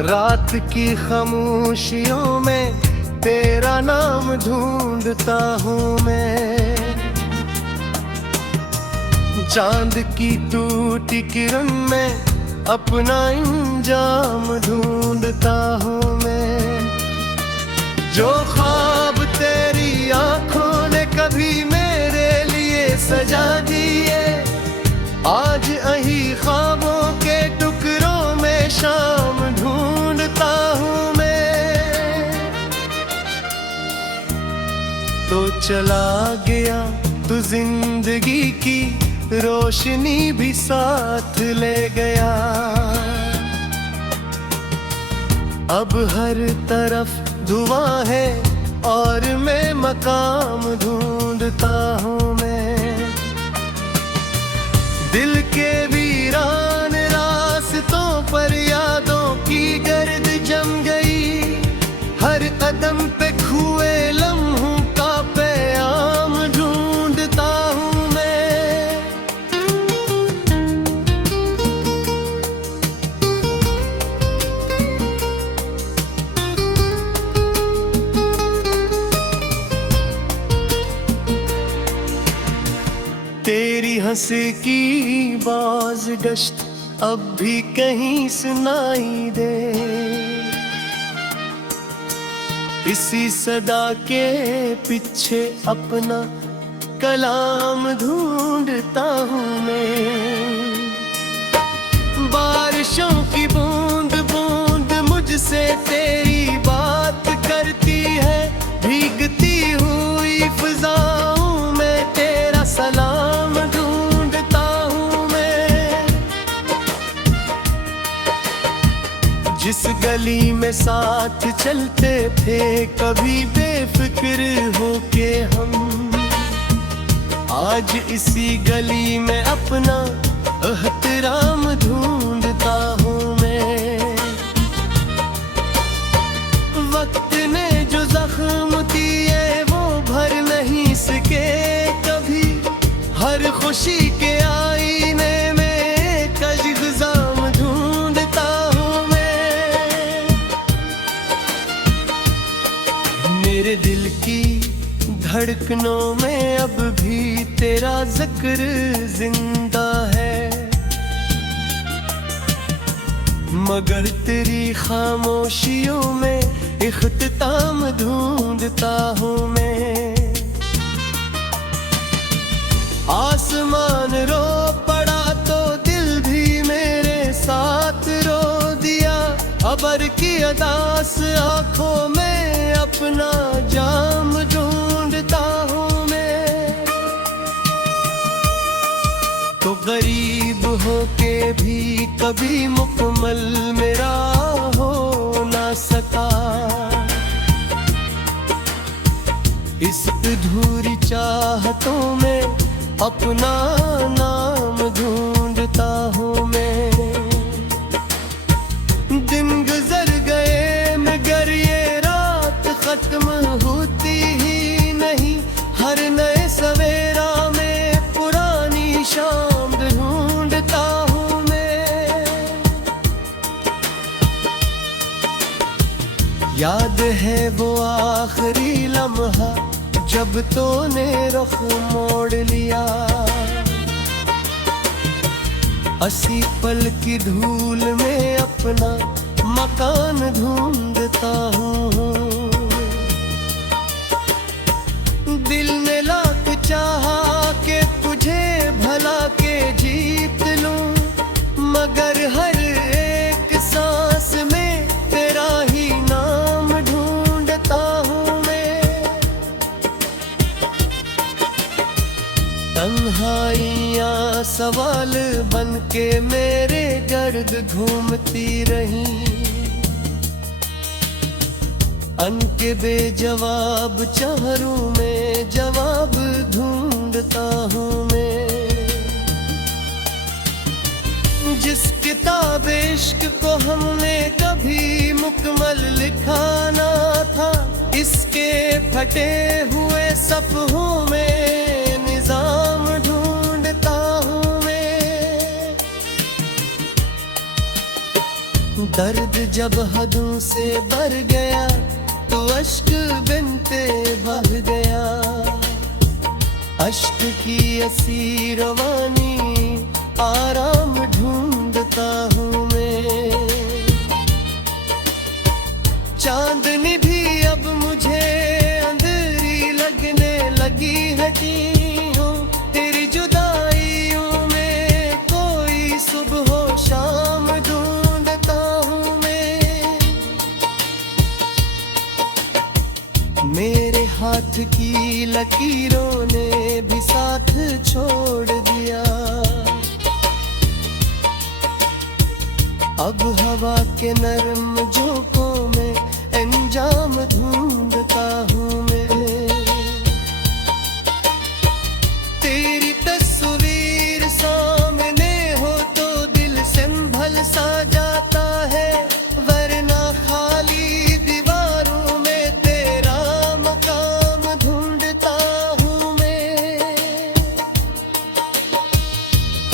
रात की खामोशियों में तेरा नाम ढूंढता हूँ मैं। चांद की टूटी किरण में अपना इंजाम ढूंढता हूँ मैं। जो ख्वाब तेरी आंखों ने कभी मेरे लिए सजा दिए, आज यही ख्वाबों के टुकड़ों में शाम ढूंढता हूँ मैं। तो चला गया तू जिंदगी की रोशनी भी साथ ले गया। अब हर तरफ धुआं है और मैं मकाम ढूंढता हूँ मैं। दिल के वीरान रास्तों पर यादों की गर्द जम गई। हर कदम पे खुए लम्हों का पैगाम ढूंढता हूँ मैं। तेरी हंसी की बाज गश्त अब भी कहीं सुनाई दे। इसी सदा के पीछे अपना कलाम ढूंढता हूँ मैं। बारिशों की बूंद बूंद मुझसे तेरी बात करती है। भीगती हुई फिजाओं में तेरा सलाम ढूंढता हूँ मैं। जिस गली में साथ चलते थे कभी बेफिक्र होके हम, आज इसी गली में अपना एहतराम ढूंढता हूँ मैं। वक्त ने जो जख्म दिए वो भर नहीं सके कभी। हर खुशी के आईने में कशगजाम ढूंढता हूँ मैं। मेरे दिल की धड़कनों में अब भी तेरा जिक्र जिंदा है, मगर तेरी खामोशियों में इख्तिताम ढूंढता हूँ मैं। आसमान रो पड़ा तो दिल भी मेरे साथ रो दिया। अबर की अदास आंखों में अपना जाम ढूंढता हूँ मैं। तो गरीब होके भी कभी मुकम्मल मेरा हो ना सका। इस अधूरी चाहतों में अपना नाम ढूंढता हूँ मैं। दिन गुजर गए मगर ये रात खत्म होती ही नहीं। हर नए सवेरा में पुरानी शाम ढूंढता हूँ मैं। याद है वो आखिरी लम्हा जब तूने रुख मोड़ लिया। असी पल की धूल में अपना मकान ढूंढता हूँ। दिल ने लाख चाहा के तुझे भला के जीत लूं, मगर हर एक सांस में तेरा ही नाम ढूंढता हूँ मैं। तन्हाइयाँ सवाल बन के मेरे गर्द घूमती रही। अनके बेजवाब चारों में जवाब ढूंढता हूँ मैं। जिस किताब इश्क को हमने कभी मुकम्मल लिखा ना था, इसके फटे हुए सफ़हों में निजाम ढूंढता हूँ मैं। दर्द जब हदों से भर गया तो अश्क बिनते बह गया। अश्क की ऐसी रवानी आराम ढूंढता हूँ मैं। चांदनी भी अब मुझे अंधेरी लगने लगी है हूँ। तेरी जुदाइयों में कोई सुबह शाम ढूंढता हूँ मैं। मेरे हाथ की लकीरों ने भी साथ छोड़ दिया। अब हवा के नरम झोंकों में अंजाम ढूंढता हूँ मैं। तेरी तस्वीर सामने हो तो दिल संभल सा जाता है, वरना खाली दीवारों में तेरा मकाम ढूंढता हूँ मैं।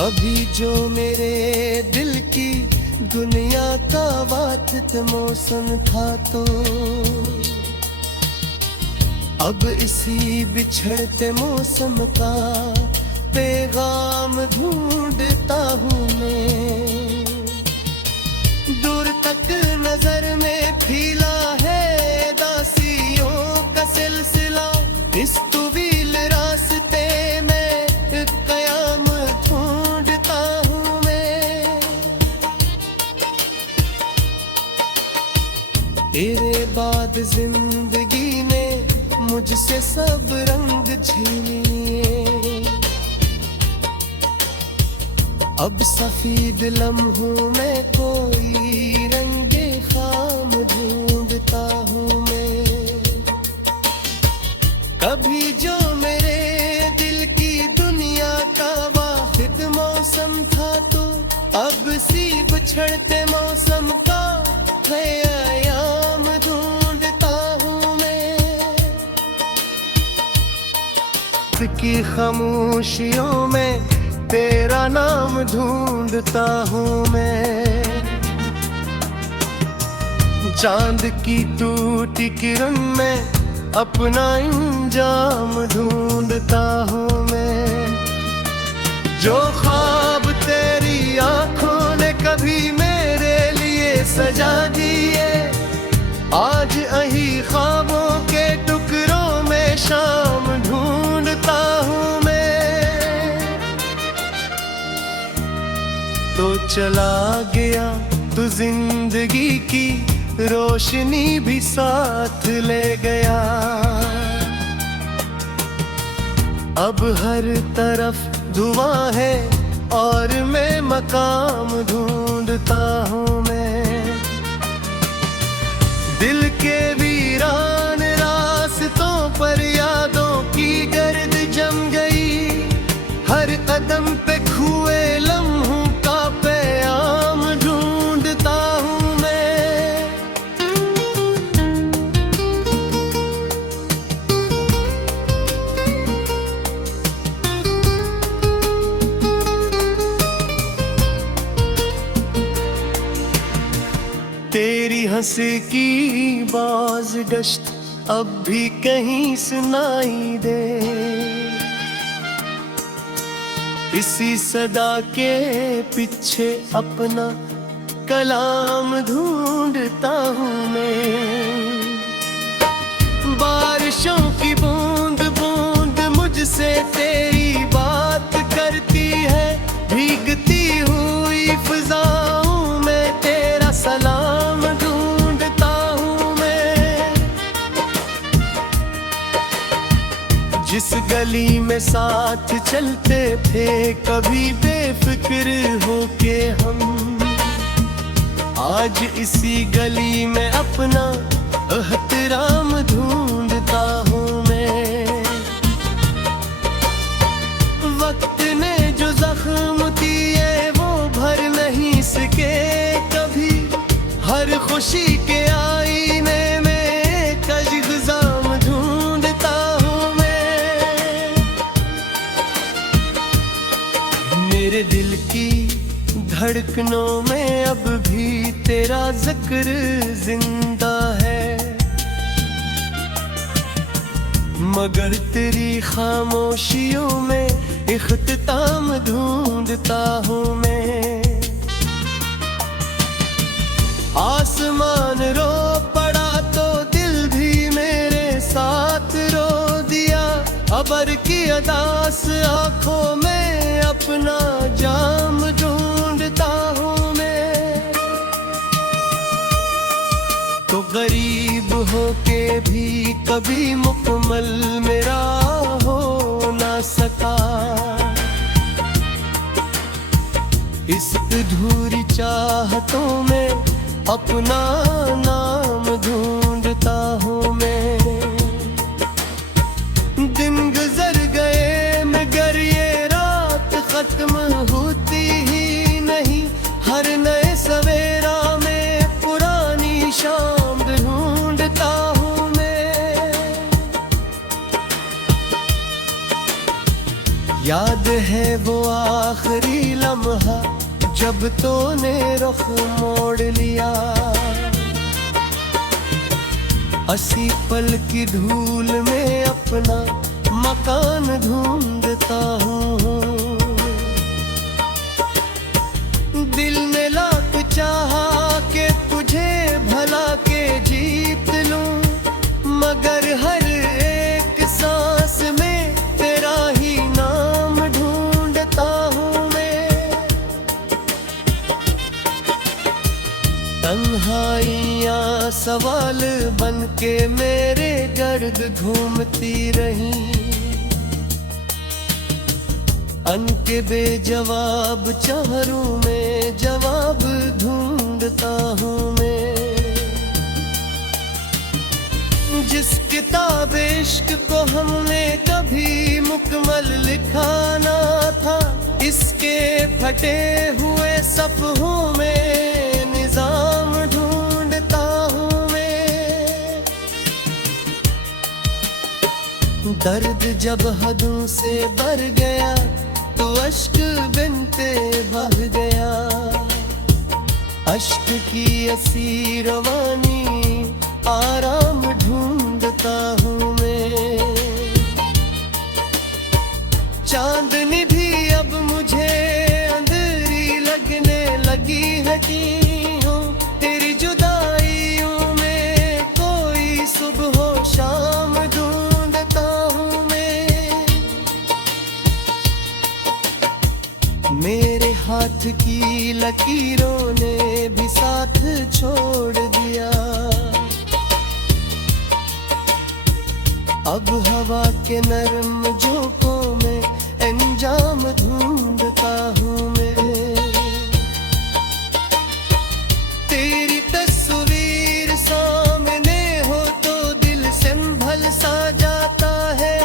अभी जो मेरे दिल की दुनिया का वातित मौसम था तो अब इसी बिछड़ते मौसम का पैगाम ढूंढता हूँ मैं। दूर तक नजर में फैला है दासियों का सिलसिला, इस तवील रास्ते में कयाम ढूंढता हूँ मैं। तेरे बाद जिंदगी ने मुझसे सब रंग छीन लिए। अब सफेद लम्हों में कोई रंगे खाम ढूंढता हूँ मैं। कभी जो मेरे दिल की दुनिया का वाहिद मौसम था तो अब सी बिछड़ते मौसम का ख़याम ढूंढता हूँ मैं। की खामोशियों में तेरा नाम ढूंढता हूँ मैं। चांद की टूटी किरण में अपना इंजाम ढूंढता हूँ मैं। जो ख्वाब तेरी आंखों ने कभी मेरे लिए सजा दिए, आज यही ख्वाबों के टुकड़ों में शाम ढूंढता हूँ मैं। तो चला गया तू जिंदगी की रोशनी भी साथ ले गया। अब हर तरफ धुआं है और मैं मकाम ढूंढता हूँ मैं। दिल के वीरान रास्तों पर यादों की गर्द जम गई। हर कदम पे खुए लम्हों का पैगाम ढूंढता हूँ मैं। तेरी हंसी की बाज गश्त अब भी कहीं सुनाई दे। इसी सदा के पीछे अपना कलाम ढूंढता हूँ मैं। बारिशों की बूंद बूंद मुझसे तेरी बात करती है। भीगती हुई फिजाओं में तेरा सलाम ढूंढता हूँ मैं। जिस गली में साथ चलते थे कभी बेफिक्र होके हम, आज इसी गली में अपना एहतराम ढूंढता हूँ मैं। वक्त ने जो जख्म दिए वो भर नहीं सके कभी। हर खुशी के आईने में कशगज़ाम ढूंढता हूँ मैं। मेरे दिल की धड़कनों में अब भी तेरा जिक्र जिंदा है, मगर तेरी खामोशियों में इख्तिताम ढूंढता हूँ मैं। आसमान रो पड़ा तो दिल भी मेरे साथ रो दिया, अबर की अदास आंखों में अपना जाम ढूंढता हूँ मैं। तो गरीब होके भी कभी मुकम्मल मेरा हो ना सका, इस अधूरी चाहतों में अपना नाम ढूंढता हूँ मैं। दिन गुजर गए मगर ये रात खत्म होती ही नहीं, हर नए सवेरा में पुरानी शाम ढूंढता हूँ मैं। याद है वो आखिरी लम्हा जब तूने रुख मोड़ लिया, असी पल की धूल में अपना मकान ढूंढता हूँ। दिल ने लाख चाहा के तुझे भला के जीत लूं, मगर हर एक सांस में तेरा ही नाम ढूंढता हूँ मैं। तन्हाइयाँ सवाल बन के मेरे गर्द घूमती रही, अनके बेजवाब चारों में जवाब ढूंढता हूँ मैं। जिस किताब इश्क को हमने कभी मुकम्मल लिखा ना था, इसके फटे हुए सफ़हों में निजाम ढूंढता हूँ मैं। दर्द जब हदों से भर गया तो अश्क बिनते बह गया, अश्क की असी रवानी आराम ढूंढता हूँ मैं। चांदनी भी अब मुझे अंधेरी लगने लगी है क्यों, तेरी जुदाइयों में कोई सुबह शाम ढूंढता हूँ मैं। मेरे हाथ की लकीरों ने भी साथ छोड़ दिया, अब हवा के नरम झोंकों में अंजाम ढूंढता हूँ मैं। तेरी तस्वीर सामने हो तो दिल संभल सा जाता है,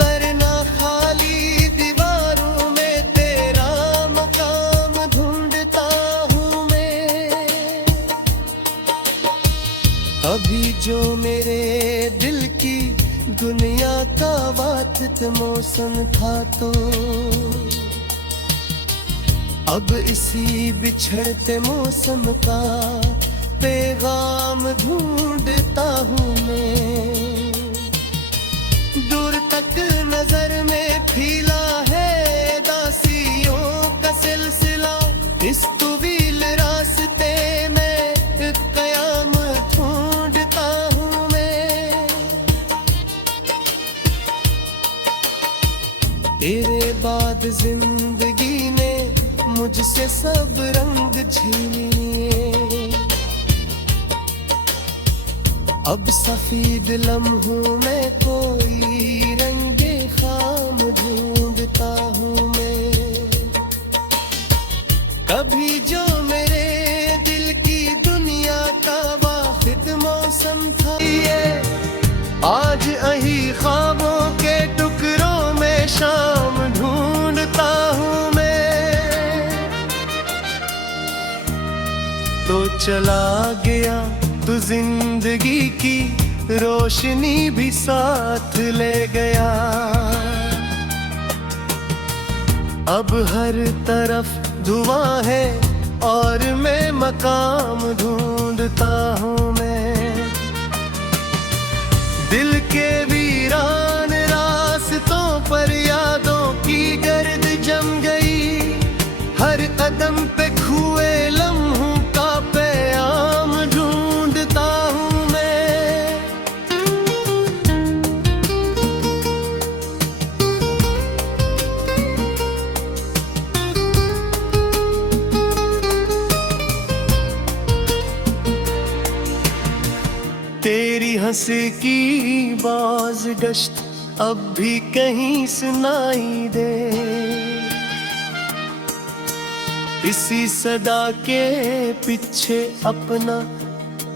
वरना खाली दीवारों में तेरा मकाम ढूंढता हूँ मैं। अभी जो मेरे दिल की दुनिया का वात मौसम था, तो अब इसी बिछड़ते मौसम का पैगाम ढूंढता हूँ मैं। दूर तक नजर में फैला है दासियों का सिलसिला, इस तवील रास्ते में कयाम ढूंढता हूँ मैं। तेरे बाद जिंदगी ने मुझसे सब रंग छीने, अब सफेद लम्हों में कोई रंगे खाम ढूंढता हूँ मैं। कभी जो मेरे दिल की दुनिया का वाहिद मौसम था, ये आज अही ख्वाबों के टुकड़ों में शाम ढूंढता हूँ मैं। तो चला गया तो जिंदगी की रोशनी भी साथ ले गया, अब हर तरफ धुआं है और मैं मकाम ढूंढता हूँ मैं। दिल के वीरान रास्तों पर यादों की गर्द जम गई, हर कदम पे खुए लम्हों का पैगाम ढूंढता हूँ मैं। तेरी हंसी की बाज गश्त अब भी कहीं सुनाई दे, इसी सदा के पीछे अपना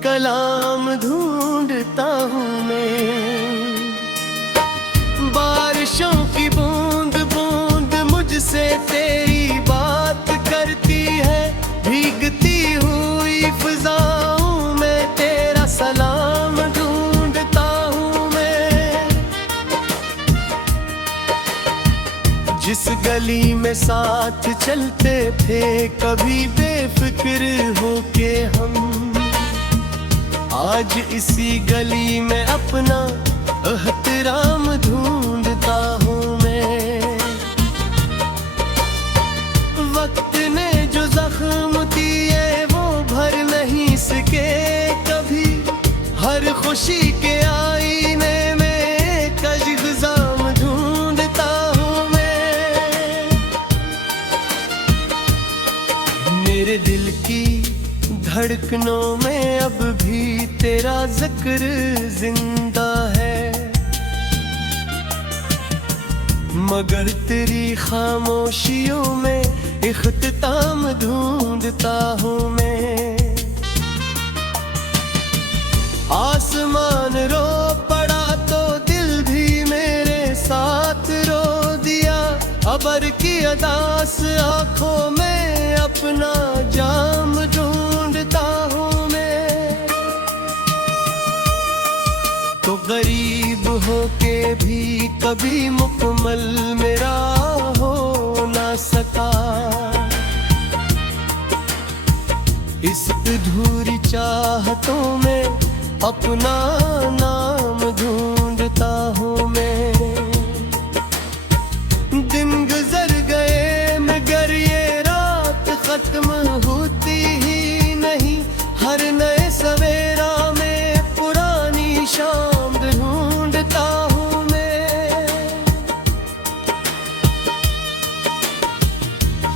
कलाम ढूंढता हूँ मैं। बारिशों की बूंद बूंद मुझसे तेरी बात करती है, भीगती हुई फिजाओं में तेरा सलाम ढूंढता हूँ मैं। जिस गली में साथ चलते थे कभी बेफिक्र होके हम, आज इसी गली में अपना एहतराम ढूंढता हूँ मैं। वक्त ने जो जख्म दिए वो भर नहीं सके कभी, हर खुशी के आईने में कशगजाम ढूंढता हूँ मैं। मेरे दिल की धड़कनों में अब भी तेरा जिक्र जिंदा है, मगर तेरी खामोशियों में इख्तिताम ढूंढता हूँ मैं। आसमान रो पड़ा तो दिल भी मेरे साथ रो दिया, अबर की अदास आंखों में अपना जाम ढूंढता हूँ मैं। तो गरीब होके भी कभी मुकम्मल मेरा हो ना सका, इस अधूरी चाहतों में अपना नाम ढूंढता हूँ मैं। दिन गुजर गए मगर ये रात खत्म होती ही नहीं, हर नए सवेरा में पुरानी शाम ढूंढता हूँ मैं।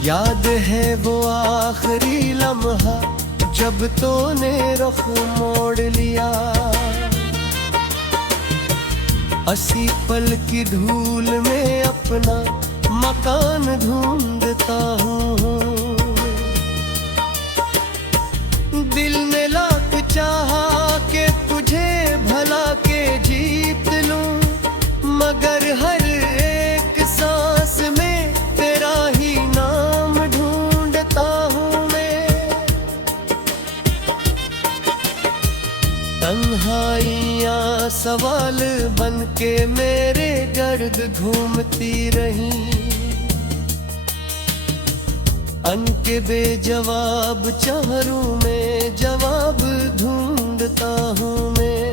याद है वो आखिरी लम्हा जब तूने रुख मोड़ लिया, असी पल की धूल में अपना मकान ढूंढता हूँ। दिल ने लाख चाहा के तुझे भला के जीत लूं, मगर हर एक सांस में तेरा ही नाम ढूंढता हूँ मैं। तन्हाइयाँ सवाल बन के मेरे गर्द घूमती रही, अनके बेजवाब चारों में जवाब ढूंढता हूँ मैं।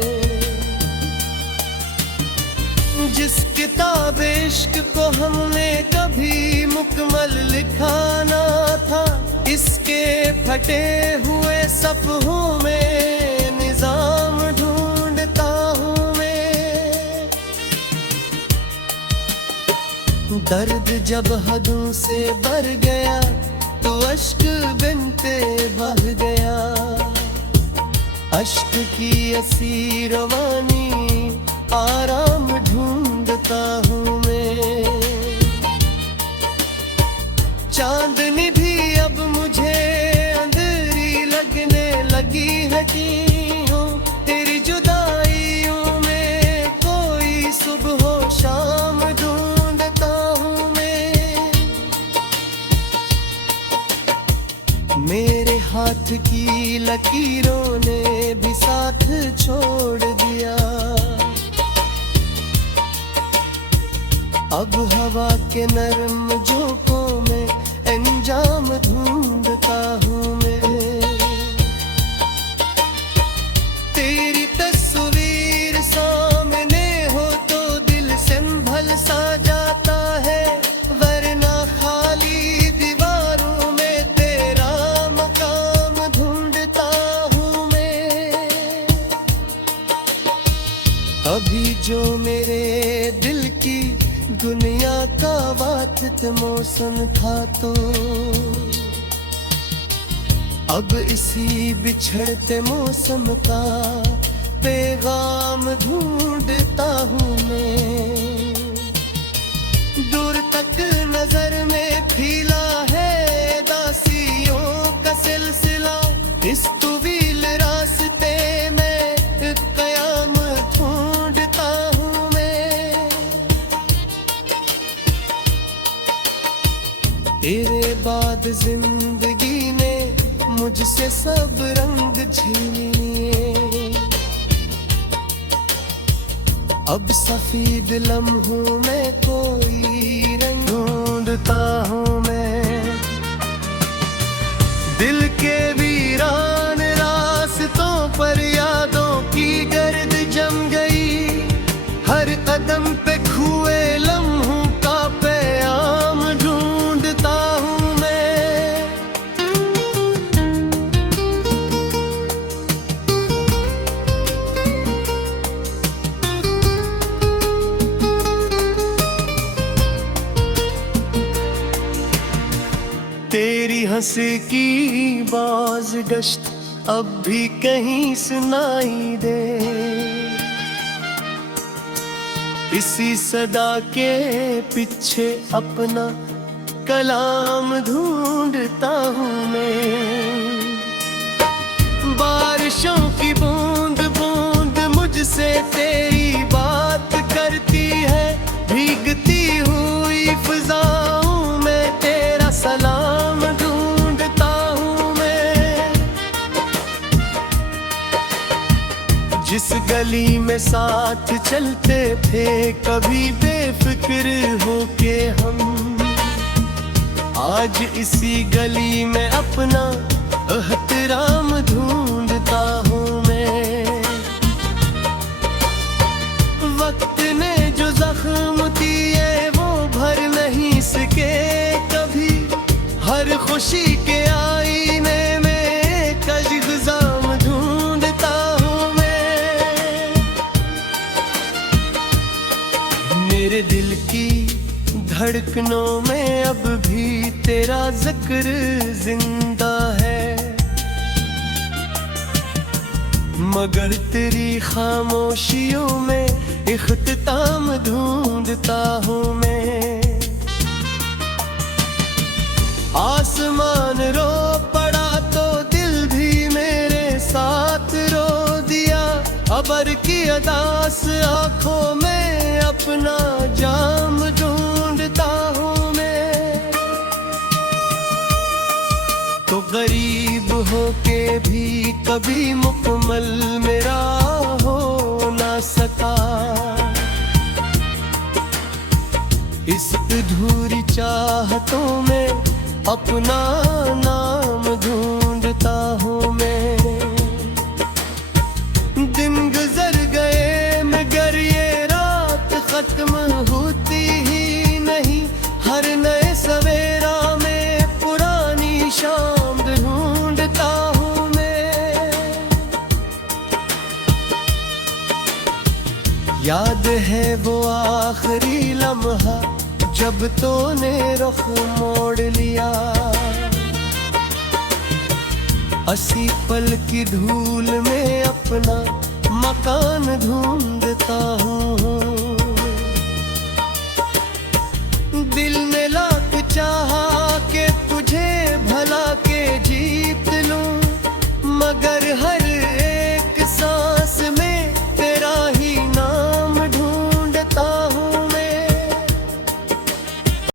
जिस किताब इश्क को हमने कभी मुकम्मल लिखा ना था, इसके फटे हुए सफ़हों में निजाम ढूंढता हूँ मैं। दर्द जब हदों से भर गया तो अश्क बिनते बह गया, अश्क की ऐसी रवानी आराम ढूंढता हूँ मैं। चांदनी भी अब मुझे अंधेरी लगने लगी है कि हो, तेरी जुदाइयों में कोई सुबह शाम ढूंढता हूँ मैं। मेरे हाथ की लकीरों ने भी साथ छोड़ दिया, अब हवा के नरम झोंकों में अंजाम ढूंढता हूँ मसावात ते मौसम था तो अब इसी बिछड़ते मौसम का पैगाम ढूंढता हूँ मैं। दूर तक नजर में फैला है दासियों का सिलसिला, इस तवील रास्ते में कयाम ढूंढता हूँ मैं। तेरे बाद जिंदगी ने मुझसे सब रंग छीन लिए, अब सफेद लम्हों में कोई रंग ढूंढता हूँ मैं। दिल के वीरान रास्तों पर यादों की गर्द जम गई, हर कदम पे खुए लम्हों का पैगाम ढूंढता हूँ मैं। तेरी हंसी की बाज गश्त अब भी कहीं सुनाई दे, इसी सदा के पीछे अपना कलाम ढूंढता हूँ मैं। बारिशों की बूंद बूंद मुझसे तेरी बात करती है, भीगती हुई फिजाओं में तेरा सलाम ढूंढता हूँ मैं। जिस गली में साथ चलते थे कभी बेफिक्र होके हम, आज इसी गली में अपना एहतराम ढूंढता हूँ मैं। वक्त ने जो जख्म दिए वो भर नहीं सके कभी, हर खुशी के आईने में कशगजाम ढूंढता हूँ मैं। मेरे दिल की धड़कनों में अब भी तेरा जिक्र जिंदा है, मगर तेरी खामोशियों में इख्तिताम ढूंढता हूँ मैं। आसमान रो पड़ा तो दिल भी मेरे साथ रो दिया, अबर की अदास आंखों में अपना जाम ढूंढता हूँ मैं। तो गरीब होके भी कभी मुकम्मल मेरा हो ना सका, इस अधूरी चाहतों में अपना नाम ढूंढता हूँ मैं। दिन गुजर गए मगर ये रात खत्म होती ही नहीं, हर नए सवेरा में पुरानी शाम ढूंढता हूँ मैं। याद है वो आखिरी लम्हा जब तूने रुख मोड़ लिया, असी पल की धूल में अपना मकान ढूंढता हूँ। दिल ने लाख चाहा के तुझे भला के जीत लूं, मगर